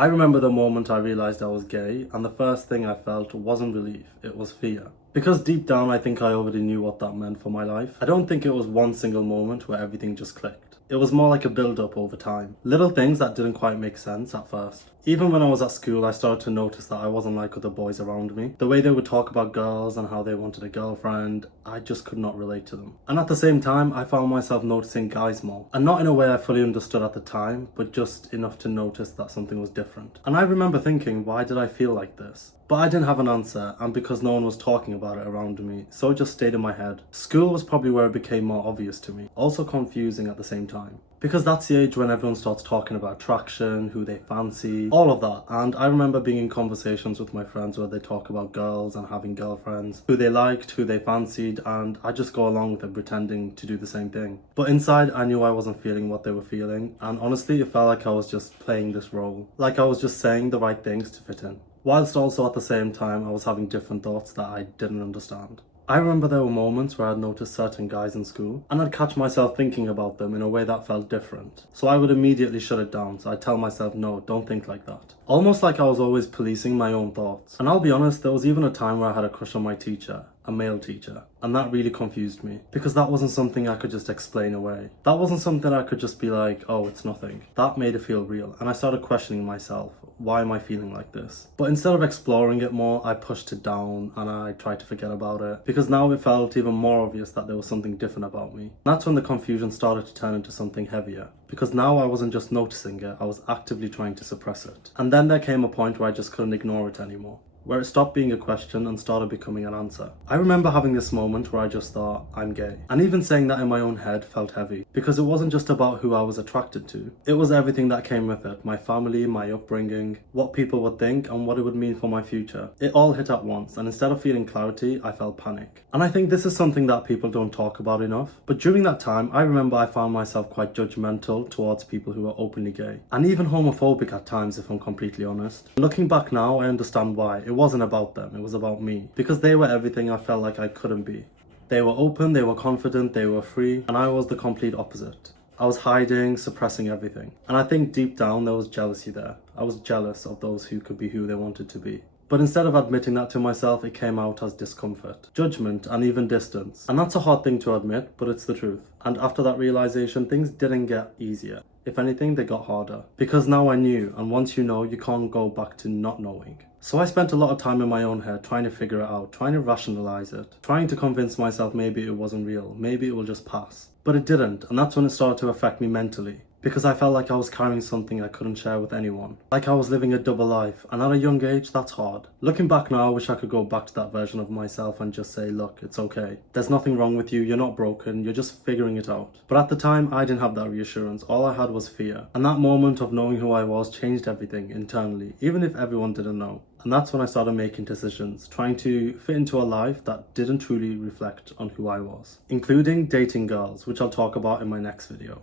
I remember the moment I realised I was gay, and the first thing I felt wasn't relief, it was fear. Because deep down I think I already knew what that meant for my life. I don't think it was one single moment where everything just clicked. It was more like a build-up over time. Little things that didn't quite make sense at first. Even when I was at school, I started to notice that I wasn't like other boys around me. The way they would talk about girls and how they wanted a girlfriend, I just could not relate to them. And at the same time, I found myself noticing guys more. And not in a way I fully understood at the time, but just enough to notice that something was different. And I remember thinking, why did I feel like this? But I didn't have an answer, and because no one was talking about it around me, so it just stayed in my head. School was probably where it became more obvious to me, also confusing at the same time. Because that's the age when everyone starts talking about attraction, who they fancy, all of that. And I remember being in conversations with my friends where they talk about girls and having girlfriends, who they liked, who they fancied, and I just go along with it pretending to do the same thing. But inside, I knew I wasn't feeling what they were feeling, and honestly, it felt like I was just playing this role. Like I was just saying the right things to fit in. Whilst also at the same time, I was having different thoughts that I didn't understand. I remember there were moments where I'd notice certain guys in school, and I'd catch myself thinking about them in a way that felt different. So I would immediately shut it down, so I'd tell myself, no, don't think like that. Almost like I was always policing my own thoughts. And I'll be honest, there was even a time where I had a crush on my teacher, a male teacher, and that really confused me, because that wasn't something I could just explain away. That wasn't something I could just be like, oh, it's nothing. That made it feel real, and I started questioning myself. Why am I feeling like this? But instead of exploring it more, I pushed it down and I tried to forget about it, because now it felt even more obvious that there was something different about me. That's when the confusion started to turn into something heavier, because now I wasn't just noticing it, I was actively trying to suppress it. And then there came a point where I just couldn't ignore it anymore, where it stopped being a question and started becoming an answer. I remember having this moment where I just thought, I'm gay. And even saying that in my own head felt heavy, because it wasn't just about who I was attracted to. It was everything that came with it, my family, my upbringing, what people would think, and what it would mean for my future. It all hit at once, and instead of feeling clarity, I felt panic. And I think this is something that people don't talk about enough. But during that time, I remember I found myself quite judgmental towards people who were openly gay. And even homophobic at times, if I'm completely honest. Looking back now, I understand why. It wasn't about them, it was about me. Because they were everything I felt like I couldn't be. They were open, they were confident, they were free, and I was the complete opposite. I was hiding, suppressing everything. And I think deep down there was jealousy there. I was jealous of those who could be who they wanted to be. But instead of admitting that to myself, it came out as discomfort, judgment, and even distance. And that's a hard thing to admit, but it's the truth. And after that realization, things didn't get easier. If anything, they got harder. Because now I knew, and once you know, you can't go back to not knowing. So I spent a lot of time in my own head trying to figure it out, trying to rationalize it, trying to convince myself maybe it wasn't real, maybe it will just pass. But it didn't, and that's when it started to affect me mentally. Because I felt like I was carrying something I couldn't share with anyone. Like I was living a double life, and at a young age, that's hard. Looking back now, I wish I could go back to that version of myself and just say, look, it's okay. There's nothing wrong with you, you're not broken, you're just figuring it out. But at the time, I didn't have that reassurance. All I had was fear. And that moment of knowing who I was changed everything internally, even if everyone didn't know. And that's when I started making decisions, trying to fit into a life that didn't truly reflect on who I was. Including dating girls, which I'll talk about in my next video.